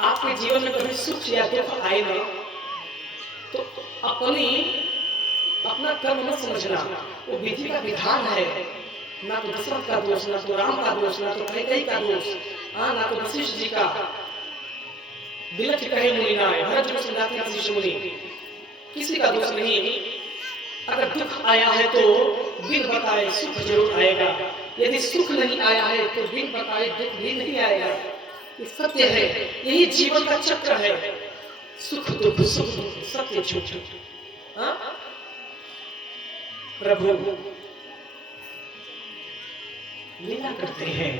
आपके जीवन में कभी सुख या दुख आए ना, तो अपनी अपना कर्म मत समझना, वो विधि का विधान है। ना तो दशरथ का दोष, ना तो राम का दोष, ना तो कैकेयी का दोष, हाँ, ना तो वशिष्ठ जी का। बिलख कहे मुनि नाय, भरत को समझाते हैं वशिष्ठ मुनि, किसी का दोष नहीं। अगर दुख आया है तो बिन बताए सुख जरूर आएगा, यदि सुख नहीं आया है तो बिन बताए दुख भी नहीं आएगा। ये सत्य है, यही जीवन का चक्र है, सुख दुख सत्य झूठ। प्रभु लीला करते हैं,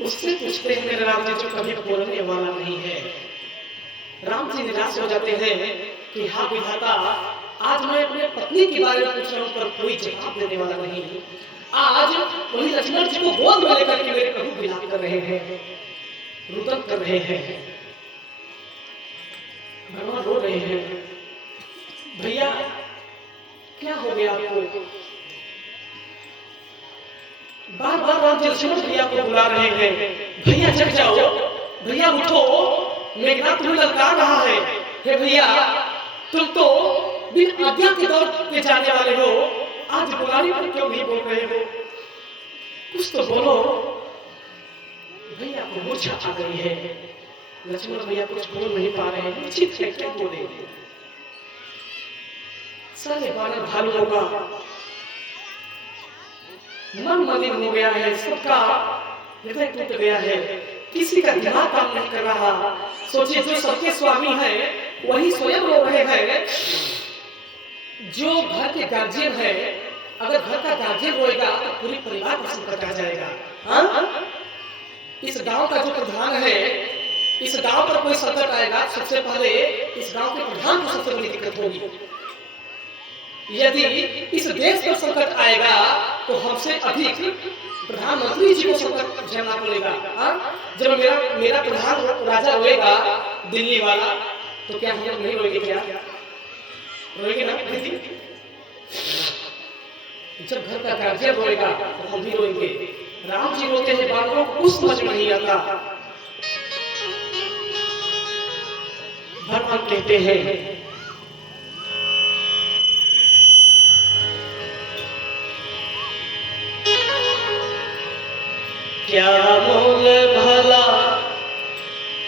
उससे पूछते हैं मेरे राम जी जो कभी बोलने वाला नहीं है। राम जी निराश हो जाते हैं कि हाँ विधाता, आज मैं अपने पत्नी के बारे में पूछ रहा हूं पर कोई जवाब देने वाला नहीं। आज वही लक्ष्मण जी को गोद में लेकर के मेरे प्रभु विलाप कर रहे हैं, रुदन कर रहे हैं, भगवान रो रहे हैं। भैया क्या हो गया आपको? बार बार राम जी लक्ष्मण भैया को बुला रहे हैं, भैया जग जाओ, भैया उठो, मेघनाथ तुम्हें ललकार रहा है। हे भैया, तुम तो बिन आज्ञा के दौर पे जाने वाले हो, आज बुलाने पर क्यों नहीं बोल रहे हो? कुछ तो बोलो। भैया को मूर्छा आ गई है, लक्ष्मण भैया कुछ बोल नहीं पा रहे हैं, निश्चित है क्या बोले? सारे बानर भालुओं का मन मलिन हो गया है, सबका हृदय टूट गया है, किसी का दिमाग काम नहीं कर रहा। सोचिए जो सबके स्वामी है वही स्वयं रो रहे हैं। जो घर के गार्जियन है, अगर घर का गार्जियन रोएगा तो पूरी परिवार को संकट आ जाएगा। हाँ? इस गांव का जो प्रधान है, इस गांव पर कोई संकट आएगा, सबसे पहले इस गांव के प्रधान को सबसे बड़ी दिक्कत होगी। यदि इस देश पर संकट आएगा तो हमसे अधिक प्रधानमंत्री जी को संकट झेलना पड़ेगा। जब मेरा प्रधान राजा रोएगा दिल्ली वाला, तो क्या हम नहीं रोएंगे? क्या रोएंगे ना? जब घर का गार्जियन रोएगा तो हम भी रोएंगे। राम जी रोते हैं, बालकों को कुछ समझ में नहीं आता। भगवान कहते हैं क्या मोल भला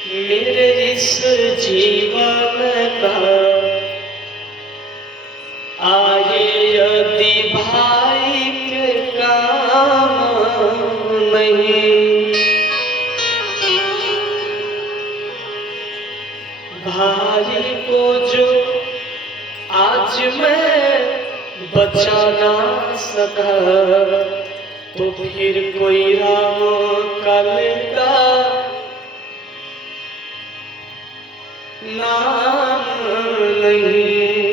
मेरे इस जीवन का, आए यदि भाई के काम नहीं। भाई को जो आज मैं बचा ना सका, तो फिर कोई राम कल का नाम नहीं।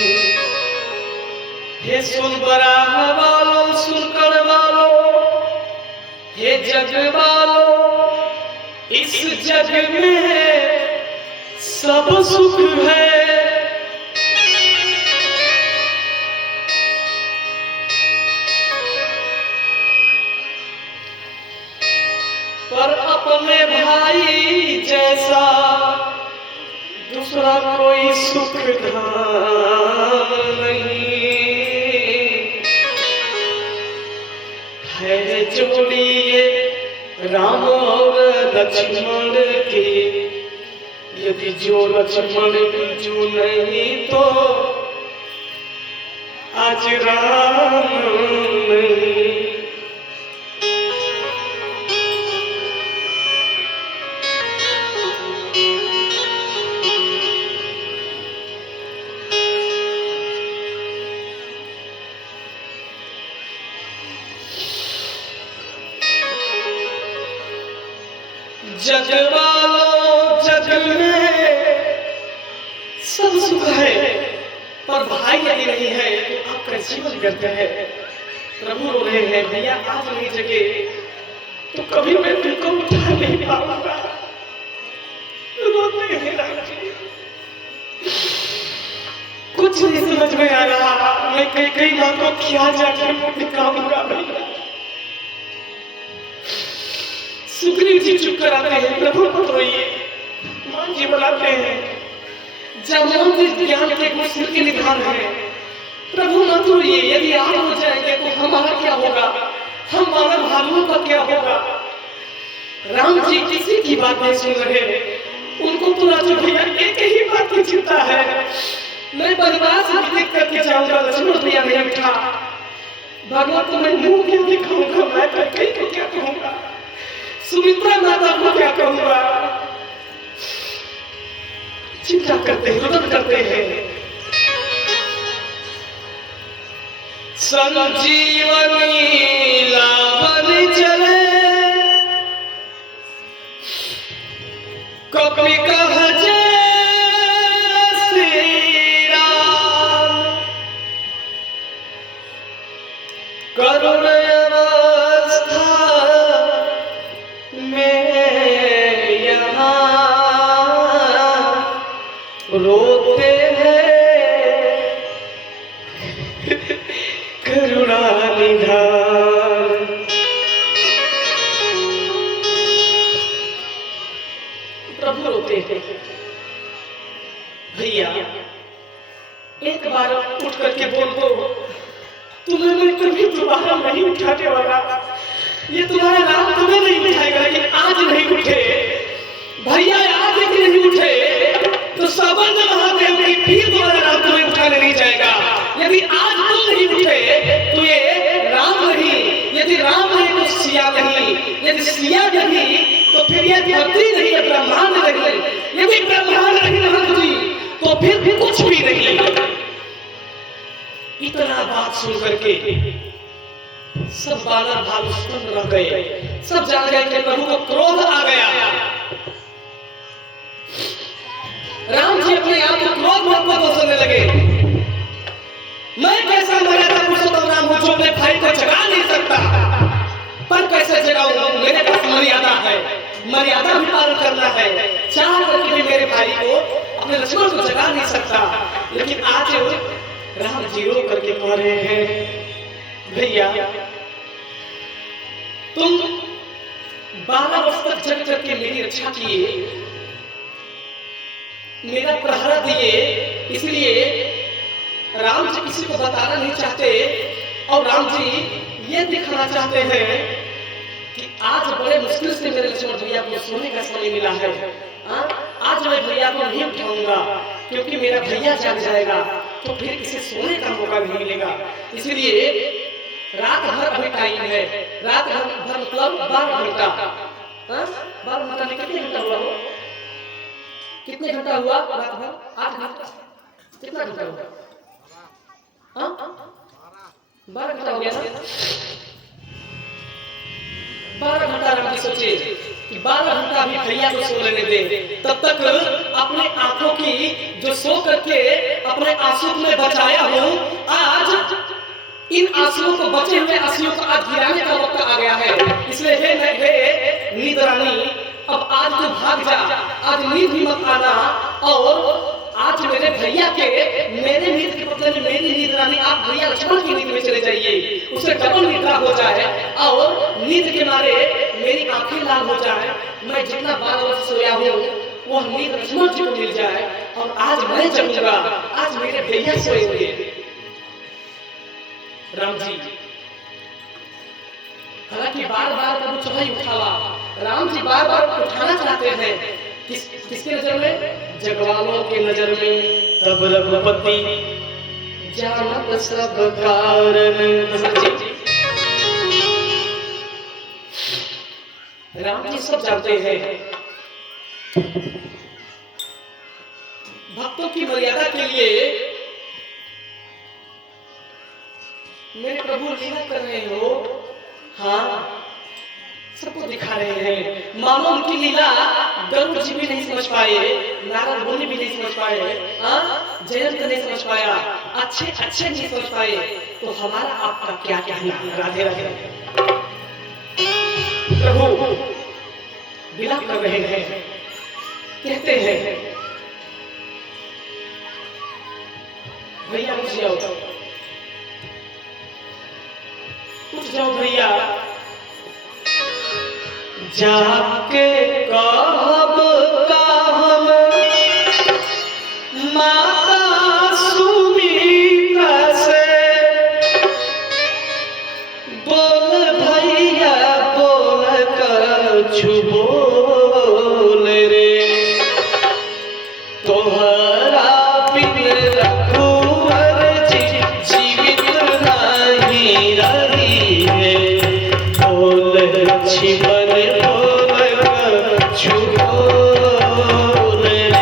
हे सुन बराह वालों, सुनकर वालों, हे जग वालों, इस जग में सब सुख है, पर अपने भाई जैसा दूसरा कोई सुख धाम नहीं है। जोड़ी ये राम और लक्ष्मण की, यदि जो लक्ष्मण जो नहीं तो आज राम नहीं। जग वालों, जग में सब सुख है, पर भाई यदि नहीं है तो आपका जीवन व्यर्थ है। प्रभु रो रहे हैं, भैया आज नहीं जगे तो कभी मैं तुमको उठा नहीं पाऊंगा। रोते हैं राम जी, कुछ नहीं समझ में आ रहा, मैं कई बातों क्या जाकर दिखाऊंगा। सुग्रीव जी चुप कराते हैं, प्रभु मत रोइए। हनुमान जी बुलाते हैं, जामवंत ज्ञान के कुछ के निधान है, प्रभु मत रोइए, यदि आप हो जाएंगे तो हमारा क्या होगा, हमारा भाइयों का क्या होगा। राम जी किसी की बात नहीं सुन रहे, उनको तो राजू भैया एक ही बात की चिंता है, मैं बनवास विदित करके जाऊंगा, लक्ष्मण भैया नहीं उठा, भगवान को मैं मुंह क्या दिखाऊंगा, मैं कहीं को क्या कहूंगा, सुमित्रा माता को क्या कहूंगा। चिंता करते हैं, रुदन करते हैं। संजीवनी लावन चले कपि कह जय श्री राम, करुण अवस्था में यहाँ रोते हैं करुणा निधान। प्रभु रोते हैं, भैया एक बार उठ करके बोल दो, तुम्हें मैं कभी दोबारा नहीं उठाने वाला, ये तुम्हारा राम तुम्हें नहीं उठाएगा, लेकिन आज नहीं उठे भैया, आज यदि नहीं उठे तो सबंध महादेव की फिर तुम्हारा राम तुम्हें उठाने नहीं जाएगा। यदि आज तुम नहीं उठे तो ये राम नहीं, यदि राम नहीं तो सिया नहीं, यदि सिया नहीं तो फिर ये धरती नहीं, ये ब्रह्मांड नहीं, यदि ब्रह्मांड नहीं महंत जी तो फिर भी कुछ भी नहीं। इतना बात सुन करके सब बानर भालू स्तंभ रह गए, सब जान गए कि प्रभु को क्रोध आ गया। राम जी अपने आप को क्रोध में दोषने लगे, मैं कैसा मर्यादा पुरुषोत्तम राम हूं जो अपने भाई को जगा नहीं सकता, पर कैसे जगाऊं, मेरे पास मर्यादा है, मर्यादा भी पालन करना है, चाह करके भी मेरे भाई को अपने लक्ष्मण को जगा नहीं सकता। लेकिन आज राम जी रो करके कह रहे हैं, भैया तुम 12 वर्ष तक जग जग के मेरी रक्षा किए, मेरा प्रहरा दिए, इसलिए राम जी किसी को बताना नहीं चाहते और राम जी ये दिखाना चाहते हैं कि आज बड़े मुश्किल से मेरे लक्ष्मण भैया को सोने का समय मिला है। आज मैं भैया को नहीं उठाऊंगा क्योंकि मेरा भैया जाग जाएगा तो फिर इसे सोने का मौका नहीं मिलेगा, इसलिए रात भर अभी टाइम है, रात भर मतलब 12 घंटा, 12 घंटा नहीं, कितने घंटा हुआ हो, कितने घंटा हुआ रात भर, 8 घंटा, कितना घंटा हुआ, 12 घंटा हो गया ना। 12 घंटा राम जी सोचे कि 12 घंटा भी भैया को सो लेने दे, तब तक अपने आंखों की जो सो करके अपने आंसू में बचाया हूं, आज इन आंसुओं को, बचे हुए आंसुओं को आज गिराने का वक्त आ गया है, इसलिए हे नींद रानी अब आज तू भाग जा, आज नींद भी मत आना, और आज मेरे भैया के, मेरे नींद के मतलब मेरी नींद रानी आप भैया लक्ष्मण की नींद में चले जाइए, उसे डबल निद्रा हो जाए और नींद के मारे मेरी आंखें लाल हो जाए, मैं जितना 12 वर्ष सोया हूँ वो नींद लक्ष्मण जी को मिल जाए और आज मैं जगूंगा, आज मेरे भैया सोएंगे। राम जी हालांकि बार-बार प्रभु चौहाई उठावा, राम जी बार-बार उठाना चाहते हैं, किसके नजर में, जगवालों के नजर में, तब रघुपति जानत सब कारण। राम जी सब जानते हैं, भक्तों की मर्यादा के लिए मेरे प्रभु लीला कर रहे हो, हाँ सबको दिखा रहे हैं, मानो उनकी लीला गरुड़ जी भी नहीं समझ पाए, नारद मुनि भी नहीं समझ पाए, जयंत नहीं समझ पाया, अच्छे नहीं समझ पाए, तो हमारा आपका क्या कहना। राधे राधे। प्रभु विलाप कर रहे हैं, कहते हैं भैया उठ जाओ, उठ जाओ भैया, जाके कब का हम माता सुमित्रा से बोल भैया बोल कछु बोल रे तोहरा बिन रघुवर जी जीवित नहीं रही है बोल छिपन बोल कछु बोल रे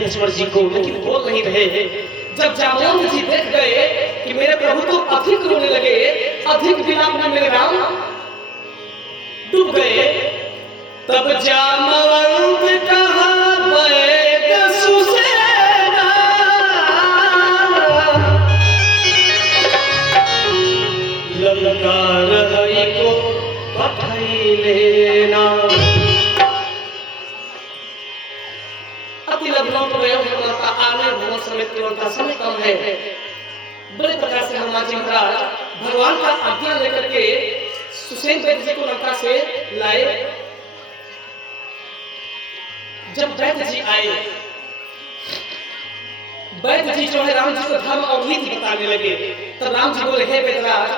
लक्ष्मण जी को, लेकिन बोल नहीं रहे। जब जामवंत जी देख गए कि मेरे प्रभु तो अधिक रोने लगे, अधिक विलाप में मेरे राम डूब गए, तब जामवंत कहा बैद सुसेना ललकार हरि को पठाई लेना। समय कम है। बड़े प्रकार से हनुमान जी महाराज भगवान का आज्ञा लेकर के सुसेन वैद्य जी को लंका से लाए। जब वैद्य जी आए, वैद्य जी जो है राम जी को धर्म और नीति बताने लगे। तब राम जी बोले, हे वैद्यराज,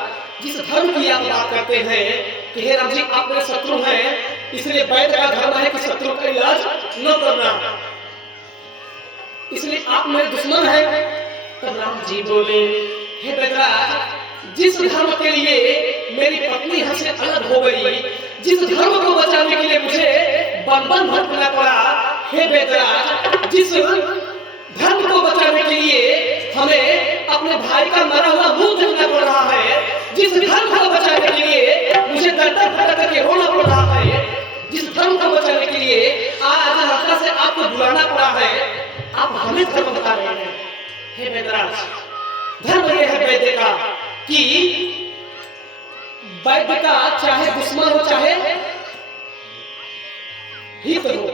जिस धर्म की आप बात करते हैं कि हे राम जी आप मेरे शत्रु हैं, इसलिए वैद्य का धर्म है कि शत्रु का इलाज न करना, इसलिए आप मेरे दुश्मन हैं। तब राम जी बोले, हे वैद्यराज, जिस धर्म के लिए मेरी पत्नी हमसे अलग हो गई, जिस धर्म को बचाने के लिए मुझे वन भटकना पड़ा, हे वैद्यराज, जिस धर्म को बचाने के लिए हमें अपने भाई का मरा हुआ मुंह देखना पड़ रहा है, जिस धर्म को बचाने के लिए मुझे दर्द करके रोना पड़ रहा है, जिस धर्म को बचाने के लिए आज लंका से आपको बुलाना पड़ा है, आप हमें धर्म बता रहे हैं। हे वैद्यराज, धर्म यह है वैद्य का कि वैद्य का चाहे दुश्मन हो चाहे हित हो,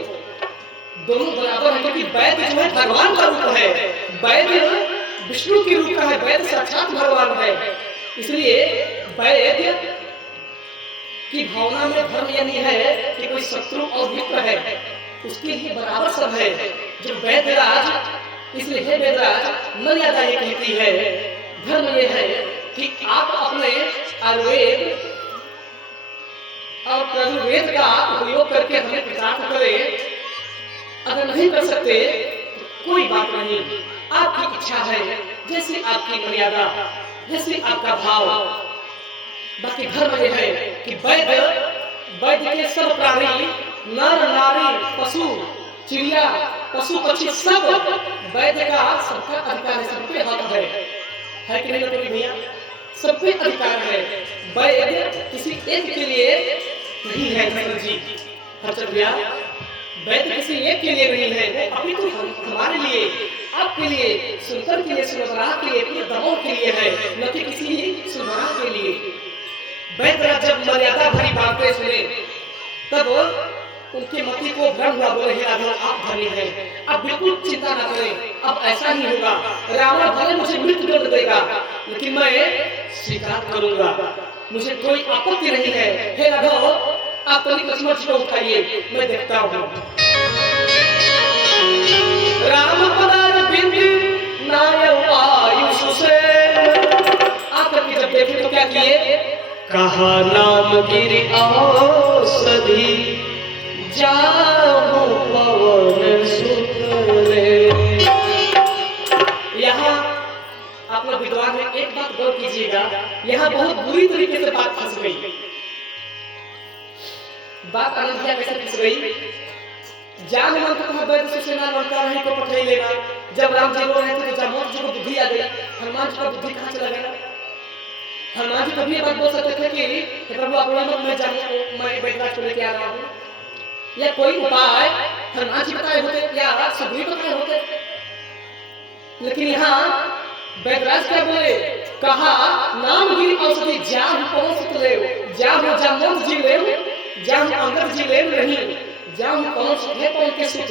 दोनों बराबर है, क्योंकि वैद्य जो है भगवान का रूप है, वैद्य विष्णु के रूप का है, वैद्य साक्षात भगवान है। इसलिए वैद्य की भावना में धर्म यह नहीं है कि कोई शत्रु और मित्र है, उसके लिए बराबर सब है। जो वैद्यराज, इसलिए हे वैद्यराज, मर्यादा ये कहती है, धर्म ये है कि आप अपने आयुर्वेद और प्रयुर्वेद का उपयोग करके हमें कृतार्थ करें। अगर नहीं कर सकते तो कोई बात नहीं, आपकी इच्छा है, जैसे आपकी मर्यादा, जैसे आपका भाव। बाकी धर्म ये है कि वैद्य के सब प्राणी, नर नारी, पशु चिड़िया, पशु पक्षी, सब वैद्य का सबका अधिकार है, सब पे हक है कि नहीं लड़के भैया? सब पे अधिकार है। वैद्य किसी एक के लिए नहीं है धर्म जी, हर्षद भैया, वैद्य किसी एक के लिए नहीं है, अभी तो हमारे लिए, आपके लिए, सुनकर के लिए, सुनवरा के लिए, पूरे दमों के लिए है, न कि किसी सुनवरा के लिए। वैद्य जब मर्यादा भरी बातें सुने तब उनके मति को भ्रम हुआ, बोले, हे राघव, आप धनी हैं, अब बिल्कुल चिंता न करें, अब ऐसा ही होगा, रावण भले मुझे मृत्यु दंड देगा, लेकिन मैं स्वीकार करूंगा, मुझे कोई आपत्ति नहीं है। हे राघव, आप तो लक्ष्मण जी को उठाइए, मैं देखता हूँ। किए? कहा नाम गिरी औषधि जाहु पवन सुत रे। यहाँ आप लोग विद्वान में एक बात गौर कीजिएगा, यहाँ बहुत बुरी तरीके से बात फंस गई। बात अनंतिया कैसे फंस गई? जान मन को कहा बैठ से सेना लड़का रही को पठाई लेना। जब राम जी रो रहे थे तो जामवंत जी को बुद्धि आ गई। हनुमान जी का बुद्धि कहाँ चला गया? हनुमान जी कभी ये बात बोल सकते थे कि प्रभु आप लोग मैं जाऊँ, मैं बैठराज को लेके आ रहा हूँ, या कोई उपाय हनुमान जी बताए होते या सुग्रीव बताए होते। लेकिन यहाँ बैठराज क्या बोले? कहा नाम गिरी औषधि जाहु पवन सुत ले, जाहु जामवंत जी ले, जाहु अंगद जी ले नहीं, जाहु पवन सुत। हे पवन के सुत,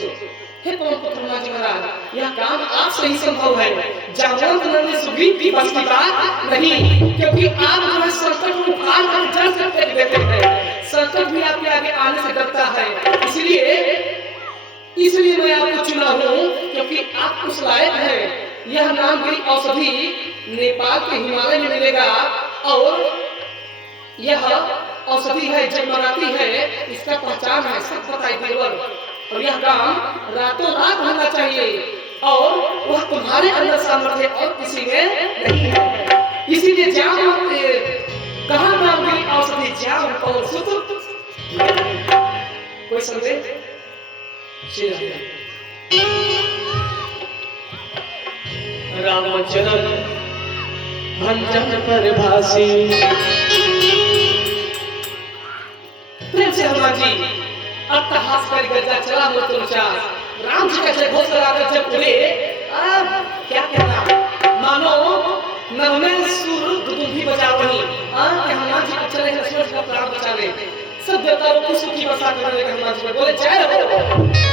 हे पवन पुत्र हनुमान जी महाराज, यह काम आपसे ही संभव है। जामवंत नंद सुग्रीव की बस की बात नहीं, क्योंकि आप जो है संकट को उखाड़ कर जड़ से फेंक देते हैं। संकट भी आपके आगे आने से डरता है। इसलिए मैं आपको चुना हूँ, क्योंकि आप उस लायक हैं। यह नाम गिरी औषधि नेपाल के हिमालय में मिलेगा, और यह औषधि है जगमगाती है, इसका पहचान है सब बताई देवर। और यह काम रातों रात होना चाहिए, और वह तुम्हारे अंदर सामर्थ्य और किसी में नहीं है। इसीलिए जाओ, कहा नाम गिरी औषधि जाओ पवन सुत। कोई संदेह? रामचरण भंजन पर भासी। प्रेम से हनुमान जी अट्टहास कर गजा चला मोर्चा। राम जी का जय घोष लगाकर जब उड़े, क्या कहना, मानो नवमे सुर दुदुभी बजा वही। हनुमान जी को चले लक्ष्मण का प्राण बचा ले। सब देवताओं को सुखी वर्षा करने लगे हनुमान जी को, बोले जय हो।